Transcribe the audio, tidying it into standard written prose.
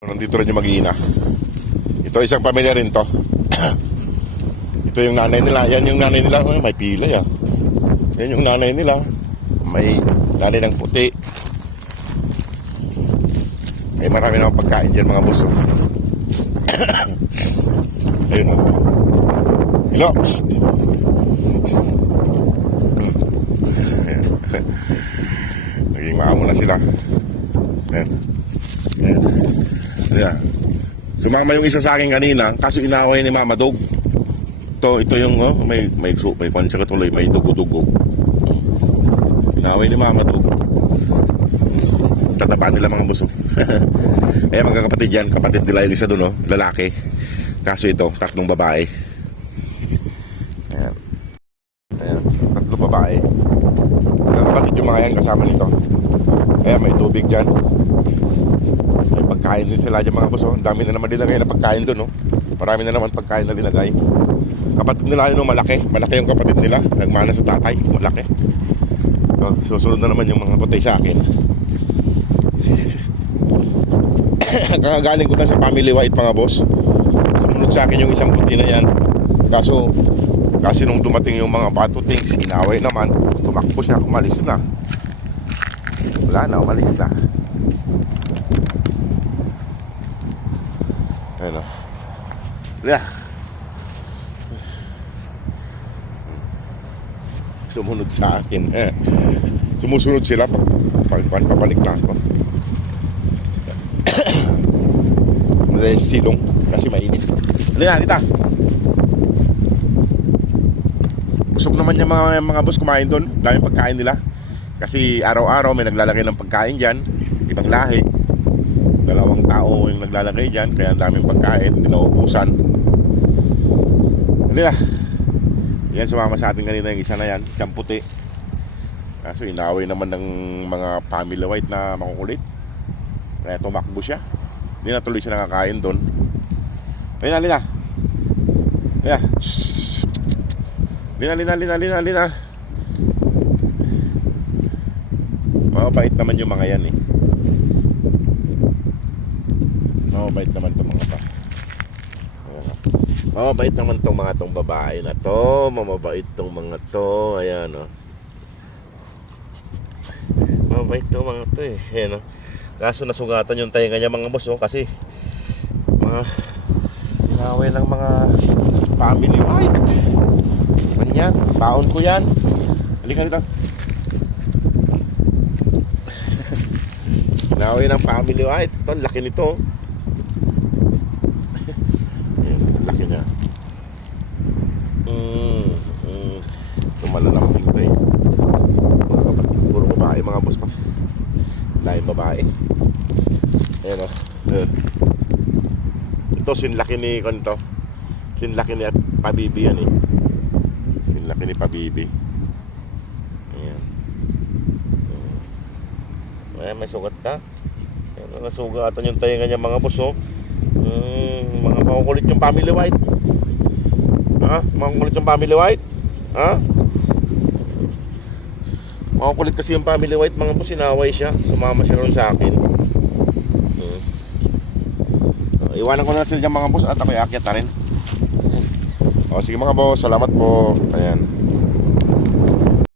Nandito rin yung mag-iina. Ito isang pamilya rin to. Ito yung nanay nila. Yan yung nanay nila. Ay, may pila ya. Yan yung nanay nila. May nanay ng puti. May marami namang pagkain dyan mga boss. Ayun o. Hello. Psst. Naging maamo na sila. Ayan. Ayan. Ayan. Sumama yung isa sa akin kanina, kaso inaway ni Mama Dog. Ito yung may pansya katuloy, may dugo-dugo. Inaway ni Mama Dog. Tatapaan nila mga buso. Eh magkakapatid yan, kapatid nila yung isa doon, lalaki. Kaso ito, tatlong babae. Ayan. Ayan, tatlong babae. Magkakapatid yung mga yan kasama nito. Ayan, may tubig dyan. May pagkain din sila dyan mga boss. Ang dami na naman nilagay na pagkain doon. Marami na naman pagkain na nilagay. Kapatid nila yun, malaki. Malaki yung kapatid nila. Nagmana sa tatay, malaki. So, susunod na naman yung mga putay sa akin. Kakagaling ko na sa family white mga boss. Sumunod sa akin yung isang puti na yan. Kasi nung dumating yung mga batutings, inaway naman. Tumakbo siya, umalis na. Wala na, umalis na. Ayun o. Yeah. Sumunod sa akin. Sumusunod sila papalik na ako. Silong kasi mainit. Halika. Busog naman yung mga boss kumain doon. Daming pagkain nila. Kasi araw-araw may naglalagay ng pagkain dyan. Ibang lahi. 2 tao yung naglalagay dyan. Kaya ang daming pagkain. Hindi naubusan. Halika. Yan, sumama sa atin kanina yung isa na yan. Isang puti. Kaso inaway naman ng mga family white na makukulit. Kaya tumakbo siya. Hindi na tuloy siya nakakain doon. Halika. Halika. Halika. Mababait naman yung mga yan eh. Mababait naman itong mga pa. Mababait naman itong mga tong babae na to. Mababait itong mga to. Ayan o. Mababait itong mga to eh. Ayan o. Kaso nasugatan yung tainga niya mga boss kasi mga inaway ng mga family white. Ganyan, baon ko yan. Halika dito. Inaway ng family white. Ito, laki nito. Ayan, laki niya. Ito malalambing ito eh. Mga kapatid, puro babae mga boss pas. Lain babae. Ayan o. Ito sinlaki ni kanto. Sinlaki ni at Pabibi yan eh. Sinlaki ni Pabibi. Ayan. Ayan, may sugat ka. Ayan, nasugatan yung tainga niya mga boss oh. Mga makukulit yung family white. Ha? Makukulit yung family white? Ha? Makukulit kasi yung family white mga boss, sinaway siya. Sumama siya ron sa akin. Iwanan ko na sila dyan mga boss at ako'y aakyat na rin. O sige mga boss, salamat po. Ayan.